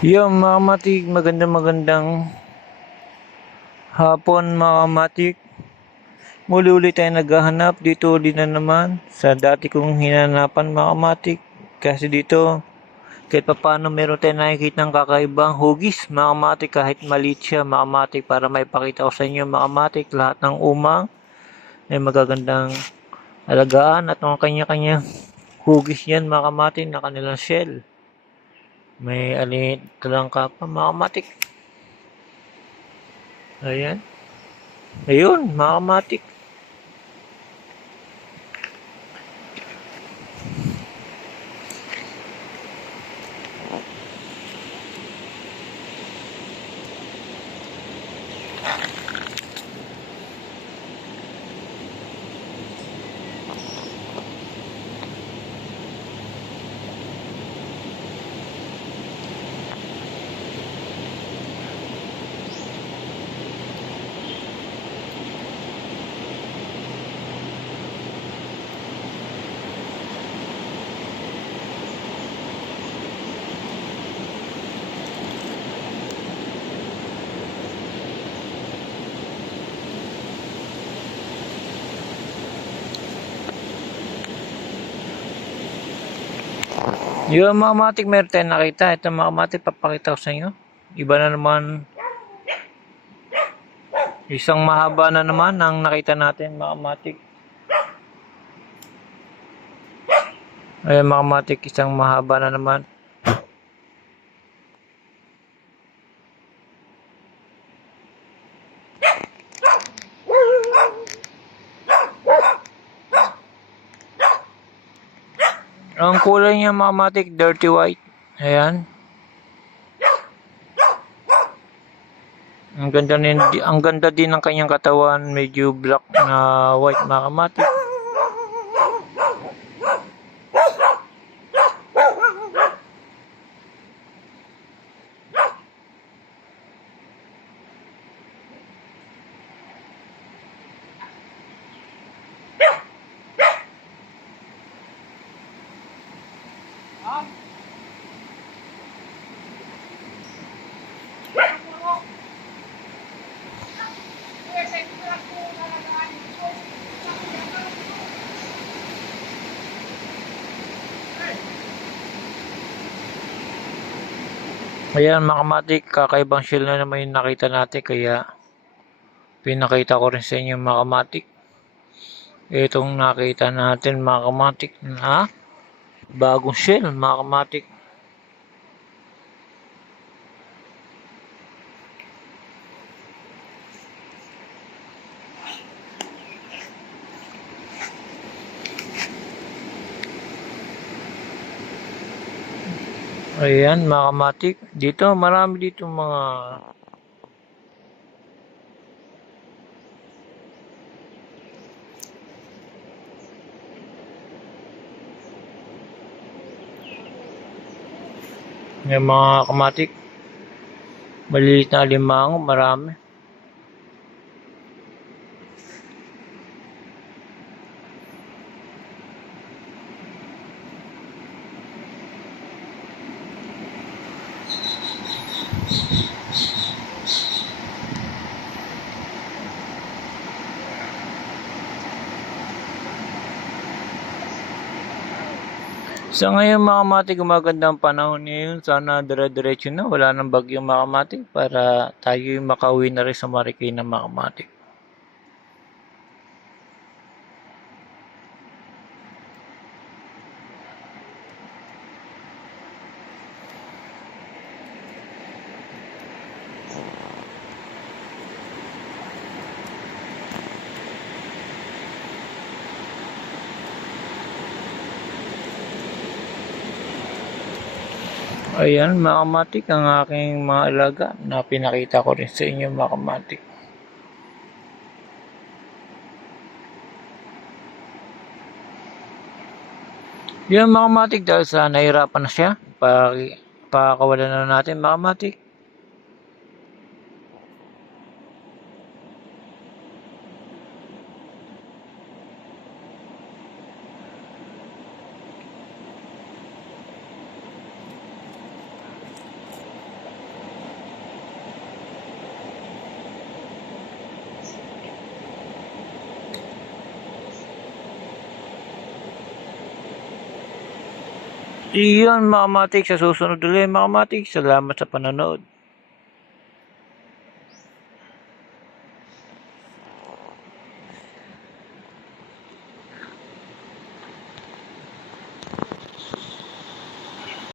Yung mga matik, magandang magandang hapon mga matik. Muli ulit tayo naghahanap dito ulit na naman sa dati kong hinanapan mga matik. Kasi dito, kahit pa paano meron tayong nakikita ng kakaibang hugis mga matik kahit maliit siya mga matik para maipakita ko sa inyo mga matik lahat ng umang may magagandang alagaan at mga kanya-kanya hugis yan mga matik na kanilang shell. May alit talangka pa mga matik. Ayan. Ayun, mga kamatik. Yung mga kamatik, meron tayong nakita. Ito mga kamatik, papakita ko sa inyo. Iba na naman. Isang mahaba na naman ang nakita natin mga kamatik. Ayan mga kamatik, isang mahaba na naman. Ang kulay niya mga kamatik, dirty white. Ayan. Ang ganda din, ang ganda din ng kanyang katawan, medyo black na white mga kamatik. Ayan mga kamatik, kakaibang shell na naman yung nakita natin kaya pinakita ko rin sa inyo mga kamatik. Itong nakita natin mga kamatik na bagong shell mga kamatik. Ayan mga. Dito marami dito mga Yung mga kamatik. Maliliit na limango, marami. Sa ngayon mga kamatik, gumaganda ang panahon ngayon. Sana dire-diretso na. Wala nang bagyong mga kamatik para tayo makauwi na rin sa Marikina mga kamatik. Ayan mga kamatik, ang aking mga alaga na pinakita ko rin sa inyo mga kamatik. Yan mga kamatik dahil sa nahirapan na siya, pa- pakakawalan na natin mga. Iyon mga kamatik sa susunod ulit mga kamatik. Salamat sa panonood.